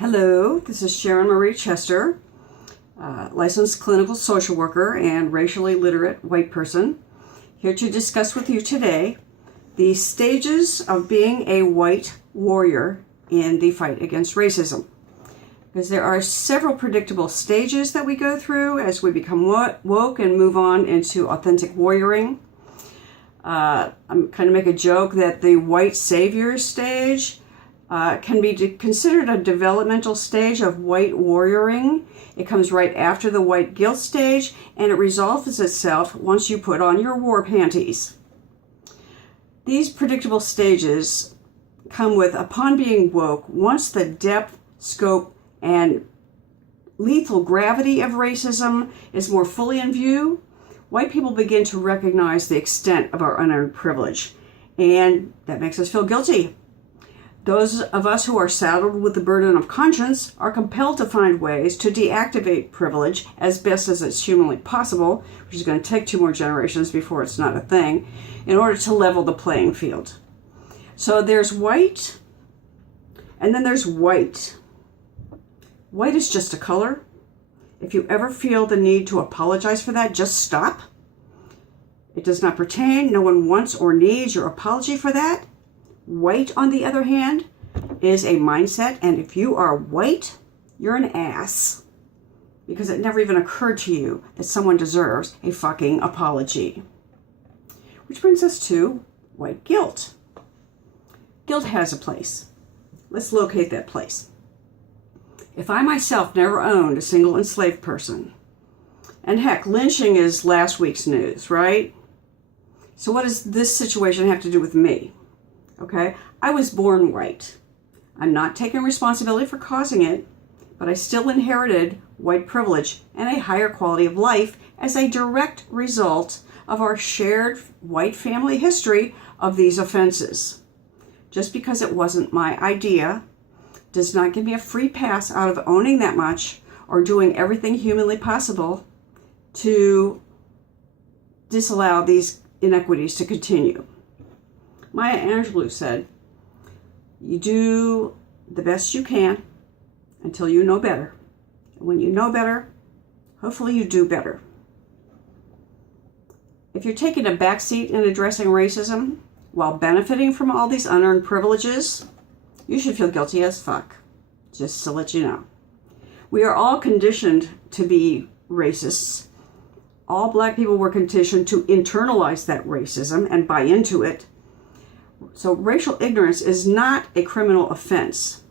Hello, this is Sharon Marie Chester, licensed clinical social worker and racially literate white person, here to discuss with you today the stages of being a white warrior in the fight against racism. Because there are several predictable stages that we go through as we become woke and move on into authentic warrioring. I'm kind of make a joke that the white savior stage can be considered a developmental stage of white warrioring. It comes right after the white guilt stage, and it resolves itself once you put on your war panties. These predictable stages come with, upon being woke, once the depth, scope, and lethal gravity of racism is more fully in view, white people begin to recognize the extent of our unearned privilege, and that makes us feel guilty. Those of us who are saddled with the burden of conscience are compelled to find ways to deactivate privilege as best as it's humanly possible, which is going to take 2 more generations before it's not a thing, in order to level the playing field. So there's white, and then there's white. White is just a color. If you ever feel the need to apologize for that, just stop. It does not pertain. No one wants or needs your apology for that. White, on the other hand, is a mindset, and if you are white, you're an ass. Because it never even occurred to you that someone deserves a fucking apology. Which brings us to white guilt. Guilt has a place. Let's locate that place. If I myself never owned a single enslaved person, and heck, lynching is last week's news, right? So what does this situation have to do with me? Okay, I was born white. I'm not taking responsibility for causing it, but I still inherited white privilege and a higher quality of life as a direct result of our shared white family history of these offenses. Just because it wasn't my idea does not give me a free pass out of owning that much or doing everything humanly possible to disallow these inequities to continue. Maya Angelou said, "You do the best you can until you know better. And when you know better, hopefully you do better." If you're taking a backseat in addressing racism while benefiting from all these unearned privileges, you should feel guilty as fuck, just to let you know. We are all conditioned to be racists. All black people were conditioned to internalize that racism and buy into it. So racial ignorance is not a criminal offense,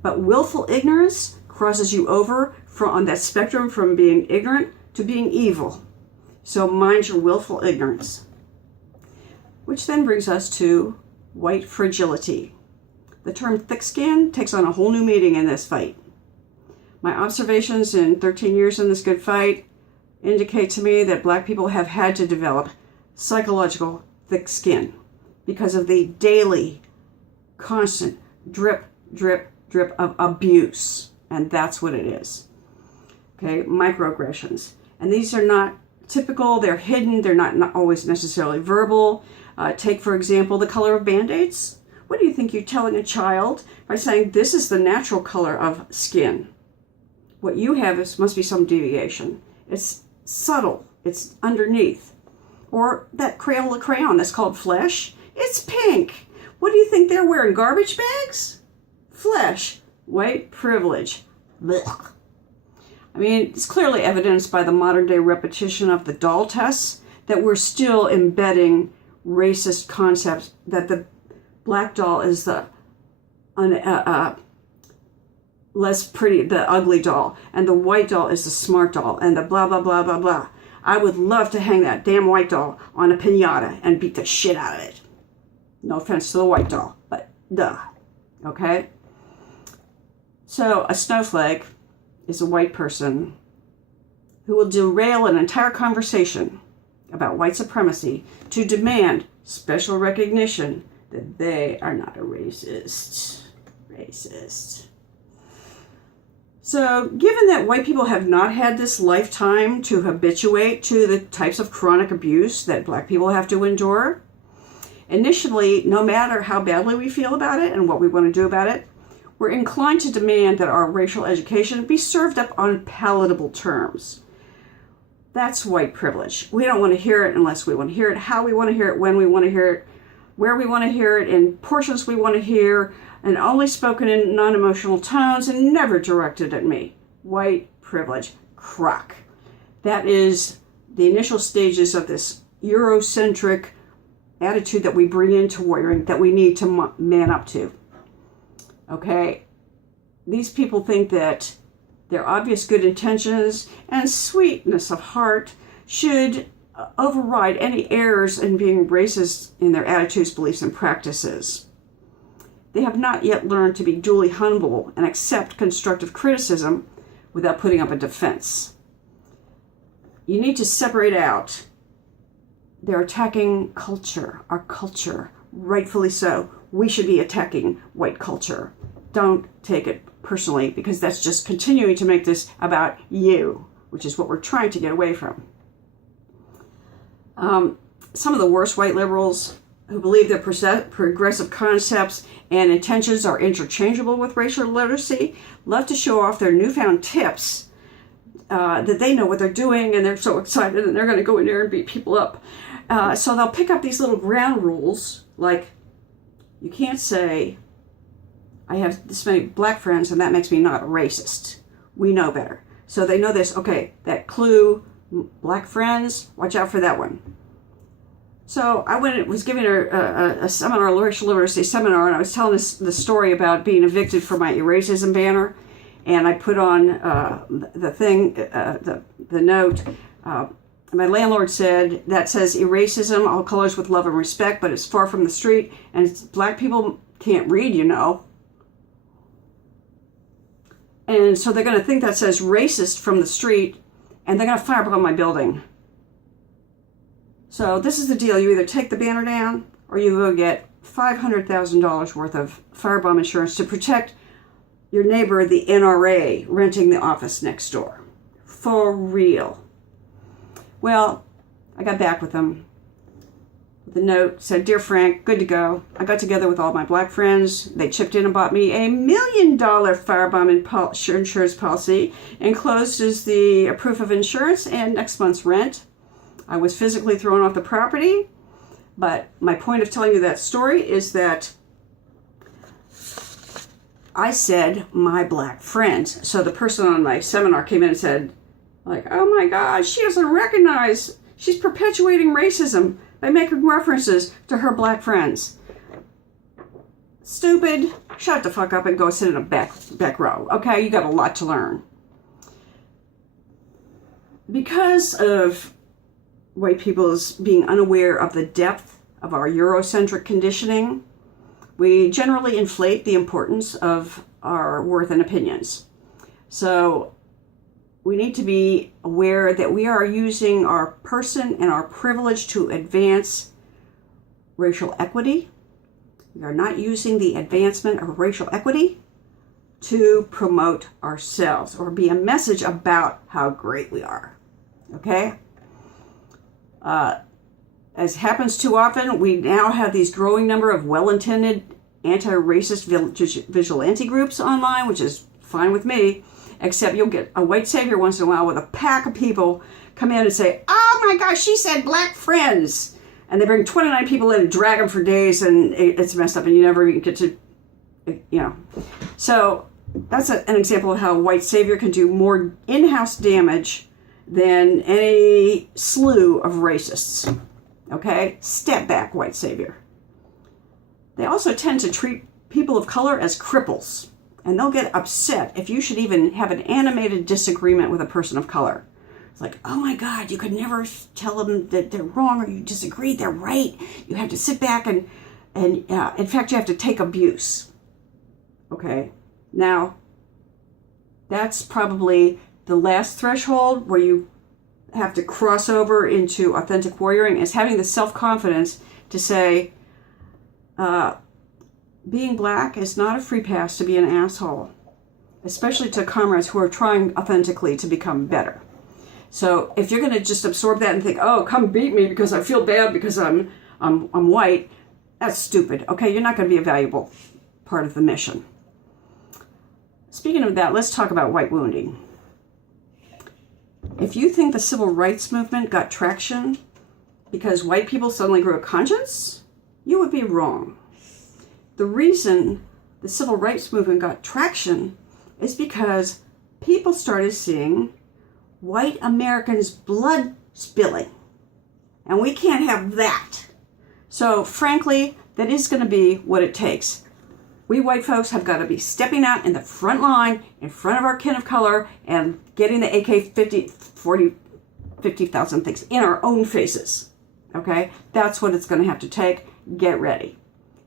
but willful ignorance crosses you over on that spectrum from being ignorant to being evil. So mind your willful ignorance. Which then brings us to white fragility. The term thick skin takes on a whole new meaning in this fight. My observations in 13 years in this good fight indicate to me that black people have had to develop psychological thick skin because of the daily, constant drip, drip, drip of abuse. And that's what it is. Okay, microaggressions. And these are not typical, they're hidden, they're not always necessarily verbal. Take, for example, the color of Band-Aids. What do you think you're telling a child by saying this is the natural color of skin? What you have must be some deviation. It's subtle, it's underneath. Or that Crayola crayon that's called flesh. It's pink. What do you think they're wearing? Garbage bags? Flesh. White privilege. Blech. I mean, it's clearly evidenced by the modern day repetition of the doll tests that we're still embedding racist concepts that the black doll is the less pretty, the ugly doll, and the white doll is the smart doll, and the blah, blah, blah, blah, blah. I would love to hang that damn white doll on a piñata and beat the shit out of it. No offense to the white doll, but duh, okay? So a snowflake is a white person who will derail an entire conversation about white supremacy to demand special recognition that they are not a racist. So given that white people have not had this lifetime to habituate to the types of chronic abuse that black people have to endure, initially, no matter how badly we feel about it and what we want to do about it, we're inclined to demand that our racial education be served up on palatable terms. That's white privilege. We don't want to hear it unless we want to hear it, how we want to hear it, when we want to hear it, where we want to hear it, in portions we want to hear, and only spoken in non-emotional tones and never directed at me. White privilege. Crock. That is the initial stages of this Eurocentric attitude that we bring into warrioring that we need to man up to. Okay? These people think that their obvious good intentions and sweetness of heart should override any errors in being racist in their attitudes, beliefs, and practices. They have not yet learned to be duly humble and accept constructive criticism without putting up a defense. You need to separate out. They're attacking culture, our culture, rightfully so. We should be attacking white culture. Don't take it personally, because that's just continuing to make this about you, which is what we're trying to get away from. Some of the worst white liberals who believe that progressive concepts and intentions are interchangeable with racial literacy love to show off their newfound tips that they know what they're doing, and they're so excited and they're going to go in there and beat people up. So they'll pick up these little ground rules, like you can't say, I have this many black friends and that makes me not a racist. We know better. So they know this, okay, that clue, black friends, watch out for that one. So I was giving a seminar, a racial literacy seminar, and I was telling the story about being evicted for my racism banner, and I put on the thing, the note. My landlord said, that says racism, all colors with love and respect, but it's far from the street, and black people can't read, you know. And so they're going to think that says racist from the street, and they're going to firebomb my building. So this is the deal. You either take the banner down, or you go get $500,000 worth of firebomb insurance to protect your neighbor, the NRA, renting the office next door. For real. Well, I got back with them. The note said, Dear Frank, good to go. I got together with all my black friends. They chipped in and bought me a $1 million firebomb insurance policy, enclosed as the proof of insurance and next month's rent. I was physically thrown off the property, but my point of telling you that story is that I said my black friends. So the person on my seminar came in and said, like, oh my God, she doesn't recognize, she's perpetuating racism by making references to her black friends. Stupid. Shut the fuck up and go sit in a back row. Okay, you got a lot to learn. Because of white people's being unaware of the depth of our Eurocentric conditioning, we generally inflate the importance of our worth and opinions. So we need to be aware that we are using our person and our privilege to advance racial equity. We are not using the advancement of racial equity to promote ourselves or be a message about how great we are. Okay? As happens too often, we now have these growing number of well-intended anti-racist vigilante groups online, which is fine with me, except you'll get a white savior once in a while with a pack of people come in and say, oh my gosh, she said black friends. And they bring 29 people in and drag them for days, and it's messed up, and you never even get to, you know. So that's an example of how white savior can do more in-house damage than any slew of racists. Okay? Step back, white savior. They also tend to treat people of color as cripples, and they'll get upset if you should even have an animated disagreement with a person of color. It's like, oh my God, you could never tell them that they're wrong or you disagree. They're right. You have to sit back and in fact, you have to take abuse. Okay? Now, that's probably the last threshold where you have to cross over into authentic warrioring, is having the self-confidence to say, being black is not a free pass to be an asshole, especially to comrades who are trying authentically to become better. So if you're going to just absorb that and think, oh, come beat me because I feel bad because I'm white, that's stupid. Okay, you're not going to be a valuable part of the mission. speaking of that, let's talk about white wounding. If you think the civil rights movement got traction because white people suddenly grew a conscience, you would be wrong. The reason the civil rights movement got traction is because people started seeing white Americans' blood spilling. And we can't have that. So frankly, that is going to be what it takes. We white folks have got to be stepping out in the front line, in front of our kin of color, and getting the AK-50, 40, 50,000 things in our own faces. Okay? That's what it's going to have to take. Get ready.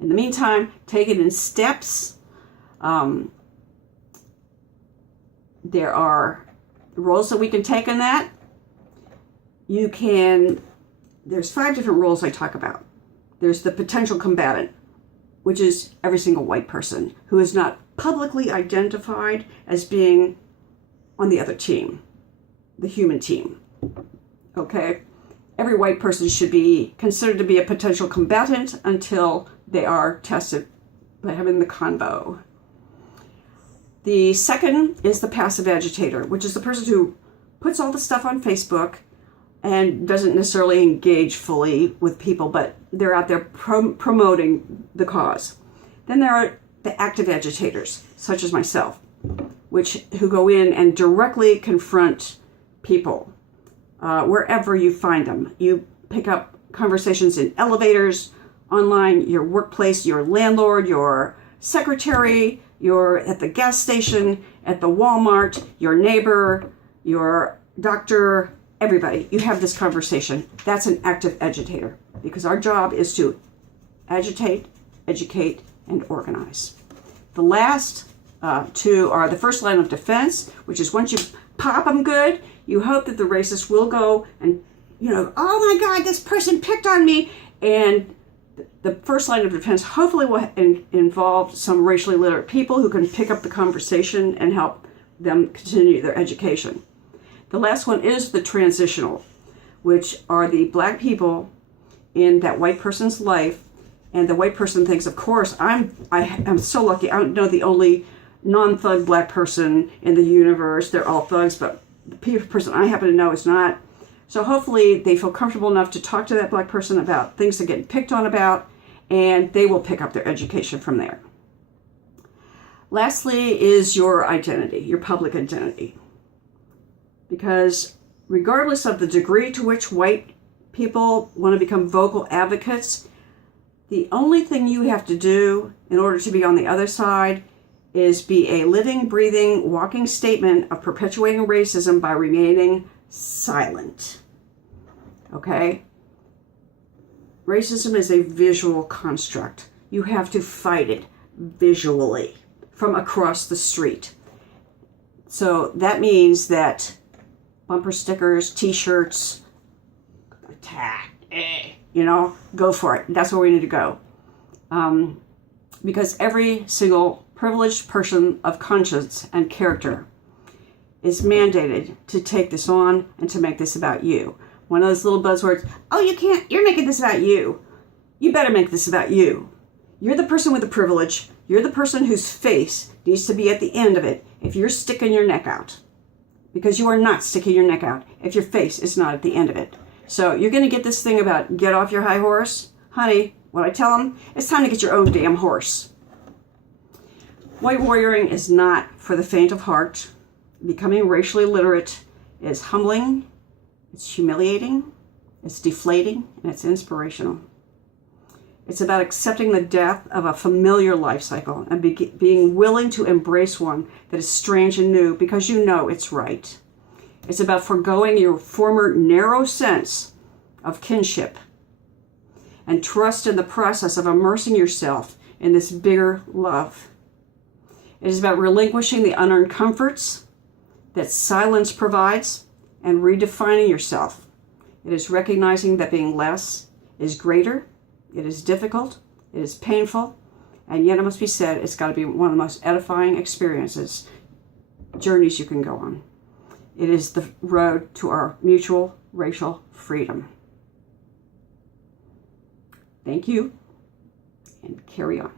In the meantime, take it in steps. There are roles that we can take in that. There's 5 different roles I talk about. There's the potential combatant, which is every single white person who is not publicly identified as being on the other team, the human team. Okay? Every white person should be considered to be a potential combatant until they are tested by having the convo. The second is the passive agitator, which is the person who puts all the stuff on Facebook and doesn't necessarily engage fully with people, but they're out there promoting the cause. Then there are the active agitators, such as myself, who go in and directly confront people wherever you find them. You pick up conversations in elevators, online, your workplace, your landlord, your secretary, you're at the gas station, at the Walmart, your neighbor, your doctor, everybody. You have this conversation. That's an active agitator, because our job is to agitate, educate, and organize. The last 2 are the first line of defense, which is once you pop them good, you hope that the racist will go and, oh my God, this person picked on me. And the first line of defense hopefully will involve some racially literate people who can pick up the conversation and help them continue their education. The last one is the transitional, which are the black people in that white person's life. And the white person thinks, of course, I am so lucky. I don't know the only non-thug black person in the universe. They're all thugs, but the person I happen to know is not. So hopefully they feel comfortable enough to talk to that black person about things they're getting picked on about, and they will pick up their education from there. Lastly is your identity, your public identity. Because regardless of the degree to which white people want to become vocal advocates, the only thing you have to do in order to be on the other side is be a living, breathing, walking statement of perpetuating racism by remaining silent. Okay? Racism is a visual construct. You have to fight it visually from across the street. So that means that bumper stickers, t-shirts, attack, go for it. That's where we need to go. Because every single privileged person of conscience and character is mandated to take this on and to make this about you. One of those little buzzwords, oh, you can't, you're making this about you. You better make this about you. You're the person with the privilege. You're the person whose face needs to be at the end of it if you're sticking your neck out. Because you are not sticking your neck out if your face is not at the end of it. So you're going to get this thing about get off your high horse. Honey, what I tell them, it's time to get your own damn horse. White warrioring is not for the faint of heart. Becoming racially literate is humbling, it's humiliating, it's deflating, and it's inspirational. It's about accepting the death of a familiar life cycle and being willing to embrace one that is strange and new because you know it's right. It's about forgoing your former narrow sense of kinship and trust in the process of immersing yourself in this bigger love. It is about relinquishing the unearned comforts that silence provides and redefining yourself. It is recognizing that being less is greater. It is difficult, it is painful, and yet it must be said, it's got to be one of the most edifying journeys you can go on. It is the road to our mutual racial freedom. Thank you, and carry on.